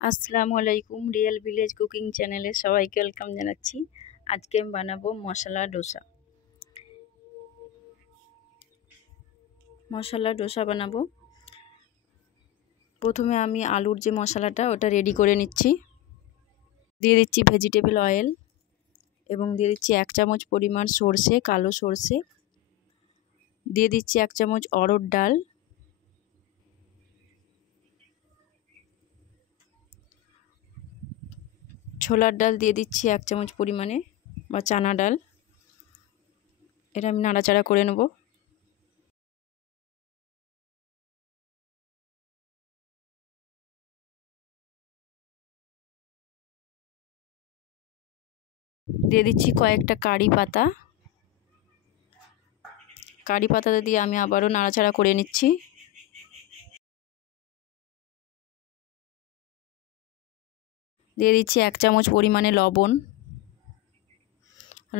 আসসালামু আলাইকুম। Real village cooking চ্যানেলে সবাইকে ওয়েলকাম জানাচ্ছি। আজকে আমি বানাবো মশলা ডোসা বানাবো। প্রথমে আমি আলুর যে মশলাটা ওটা রেডি করে নিচ্ছি। দিয়ে দিচ্ছি ভেজিটেবল অয়েল এবং দিয়ে দিচ্ছি 1 চামচ পরিমাণ সর্ষে, কালো সর্ষে। দিয়ে দিচ্ছি 1 চামচ অড়হর ডাল, ছোলার ডাল দিয়ে দিচ্ছি 1 চামচ পরিমাণে বা চানা ডাল। এটা আমি নাড়াচাড়া করে নেব। দিয়ে দিচ্ছি কয়েকটা কারি পাতা দিয়ে আমি আবারও নাড়াচাড়া করে নিচ্ছি। দিয়ে দিচ্ছি 1 চামচ পরিমাণে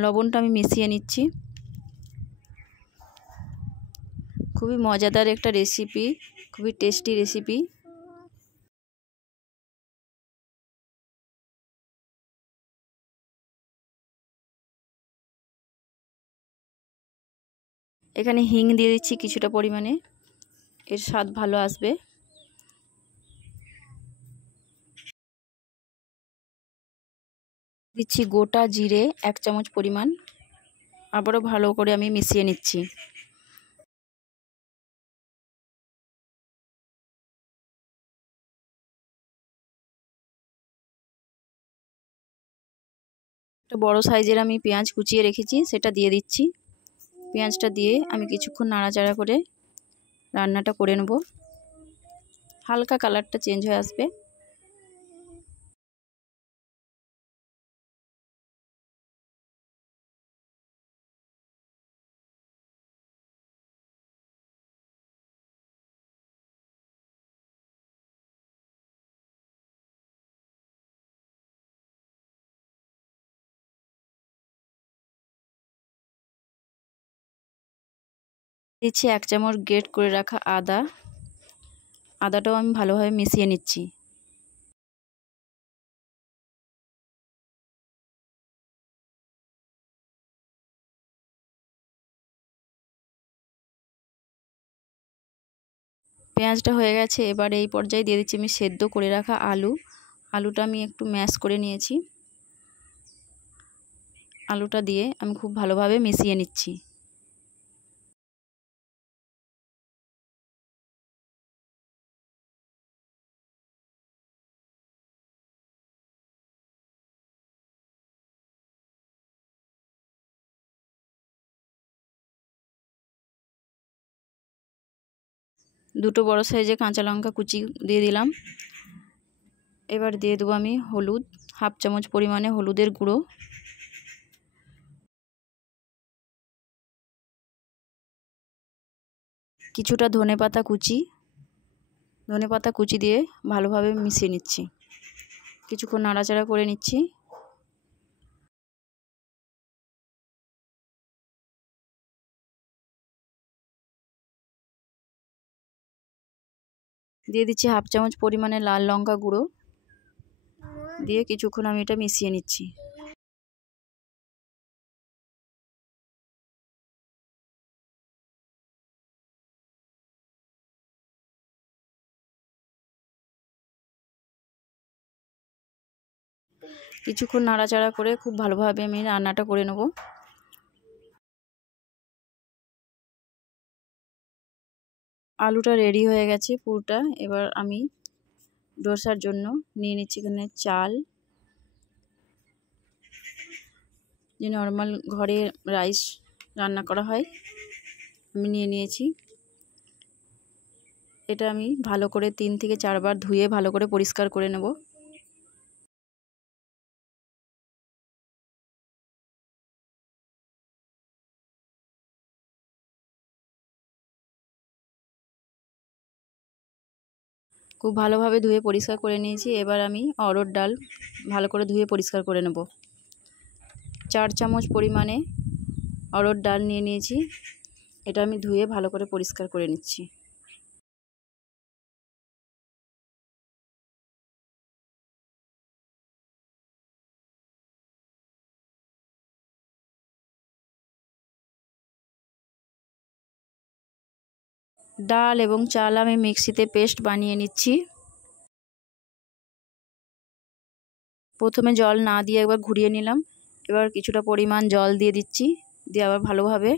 লবণটা আমি মিশিয়ে নিচ্ছি। খুবই মজাদার একটা রেসিপি, খুবই টেস্টি রেসিপি। এখানে হিং দিয়ে দিচ্ছি কিছুটা পরিমাণে, এর স্বাদ ভালো আসবে। দিচ্ছি গোটা জিরে 1 চামচ পরিমাণ, আবারও ভালো করে আমি মিশিয়ে নিচ্ছি। একটা বড় সাইজের আমি পেঁয়াজ কুচিয়ে রেখেছি, সেটা দিয়ে দিচ্ছি। পেঁয়াজটা দিয়ে আমি কিছুক্ষণ নাড়াচাড়া করে রান্নাটা করে নেব। হালকা কালারটা চেঞ্জ হয়ে আসবে। দিচ্ছি 1 চামচ গ্রেট করে রাখা আদাটাও আমি ভালোভাবে মিশিয়ে নিচ্ছি। পেঁয়াজটা হয়ে গেছে, এবার এই পর্যায়ে দিয়ে দিচ্ছি আমি সেদ্ধ করে রাখা আলুটা আমি একটু ম্যাশ করে নিয়েছি। আলুটা দিয়ে আমি খুব ভালোভাবে মিশিয়ে নিচ্ছি। দুটো বড় সাইজে কাঁচা লঙ্কা কুচি দিয়ে দিলাম। এবার দিয়ে দেবো আমি হলুদ, 1/2 চামচ পরিমাণে হলুদের গুঁড়ো। কিছুটা ধনেপাতা কুচি দিয়ে ভালোভাবে মিশিয়ে নিচ্ছি। কিছুক্ষণ নাড়াচাড়া করে নিচ্ছি। দিয়ে দিচ্ছি 1/2 চামচ পরিমাণে লাল লঙ্কা গুঁড়ো, দিয়ে কিছুক্ষণ আমি এটা মিশিয়ে নিচ্ছি। কিছুক্ষণ নাড়াচাড়া করে খুব ভালোভাবে আমি রান্নাটা করে নেব। আলুটা রেডি হয়ে গেছে পুরোটা। এবার আমি ডোসার জন্য নিয়ে নিচ্ছি এখানে চাল, যে নর্মাল ঘরে রাইস রান্না করা হয়, আমি নিয়ে নিয়েছি। এটা আমি ভালো করে 3 থেকে 4 বার ধুয়ে ভালো করে পরিষ্কার করে নেব। খুব ভালোভাবে ধুয়ে পরিষ্কার করে নিয়েছি। এবার আমি অড়হর ডাল ভালো করে ধুয়ে পরিষ্কার করে নেব। 4 চামচ পরিমাণে অড়হর ডাল নিয়ে নিয়েছি, এটা আমি ধুয়ে ভালো করে পরিষ্কার করে নিচ্ছি। ডাল এবং চাল আমি মিক্সিতে পেস্ট বানিয়ে নিচ্ছি। প্রথমে জল না দিয়ে একবার ঘুরিয়ে নিলাম। এবার কিছুটা পরিমাণ জল দিয়ে দিচ্ছি, দিয়ে আবার ভালোভাবে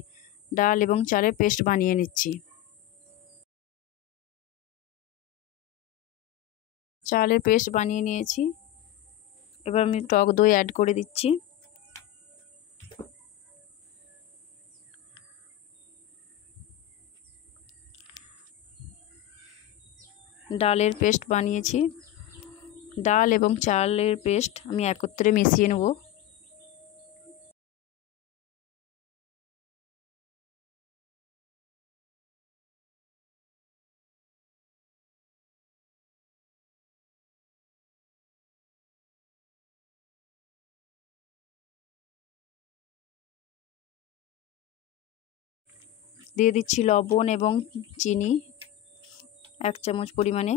ডাল এবং চালের পেস্ট বানিয়ে নিচ্ছি। চালের পেস্ট বানিয়ে নিয়েছি। এবার আমি টক দই অ্যাড করে দিচ্ছি। ডালের পেস্ট বানিয়েছি। ডাল এবং চালের পেস্ট আমি একত্রে মিশিয়ে নেব। দিয়ে দিচ্ছি লবণ এবং চিনি, 1 চামচ পরিমাণে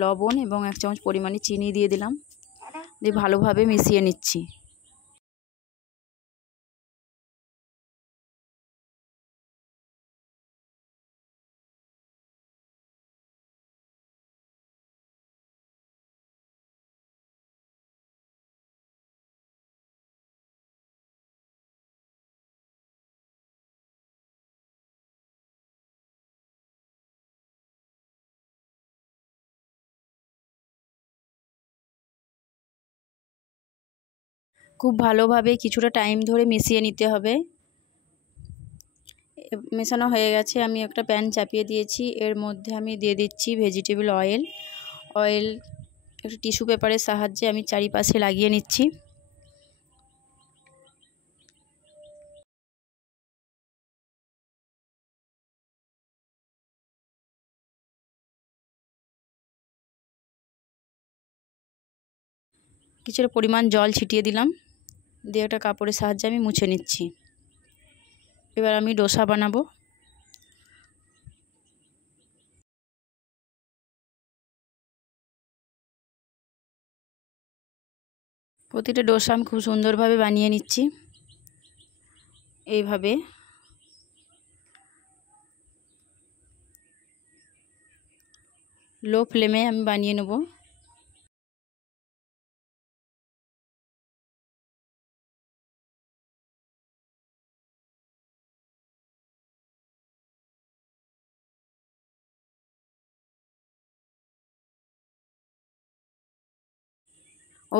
লবণ এবং 1 চামচ পরিমাণে চিনি দিয়ে দিলাম, দিয়ে ভালোভাবে মিশিয়ে নিচ্ছি। খুব ভালোভাবে কিছুটা টাইম ধরে মিশিয়ে নিতে হবে। মেশানো হয়ে গেছে। আমি একটা প্যান চাপিয়ে দিয়েছি, এর মধ্যে আমি দিয়ে দিচ্ছি ভেজিটেবল অয়েল। একটা টিস্যু পেপারের সাহায্যে আমি চারিপাশে লাগিয়ে নিচ্ছি। কিছুটা পরিমাণ জল ছিটিয়ে দিলাম, দিয়ে একটা কাপড়ের সাহায্যে আমি মুছে নিচ্ছি। এবার আমি ডোসা বানাবো। প্রতিটা ডোসা আমি খুব সুন্দরভাবে বানিয়ে নিচ্ছি। এইভাবে লো ফ্লেমে আমি বানিয়ে নেব।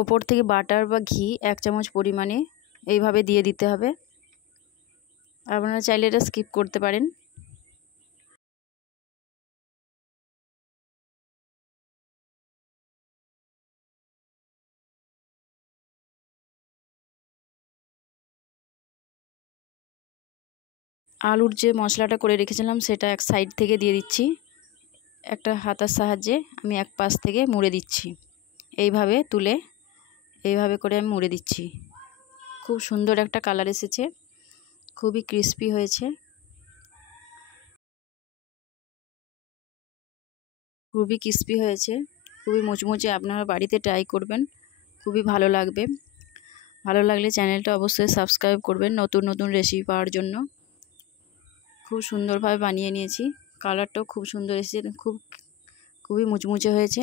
ওপর থেকে বাটার বা ঘি 1 চামচ পরিমাণে এইভাবে দিয়ে দিতে হবে। আপনারা চাইলে এটা স্কিপ করতে পারেন। আলুর যে মশলাটা করে রেখেছিলাম সেটা এক সাইড থেকে দিয়ে দিচ্ছি। একটা হাতার সাহায্যে আমি এক পাশ থেকে মুড়ে দিচ্ছি। এইভাবে তুলে এইভাবে করে আমি মুড়ে দিচ্ছি। খুব সুন্দর একটা কালার এসেছে, খুবই ক্রিস্পি হয়েছে, খুবই ক্রিস্পি হয়েছে, খুবই মুচমুচে। আপনারা বাড়িতে ট্রাই করবেন, খুবই ভালো লাগবে। ভালো লাগলে চ্যানেলটা অবশ্যই সাবস্ক্রাইব করবেন নতুন নতুন রেসিপি পাওয়ার জন্য। খুব সুন্দরভাবে বানিয়ে নিয়েছি, কালারটাও খুব সুন্দর এসেছে, খুবই মুচমুচে হয়েছে।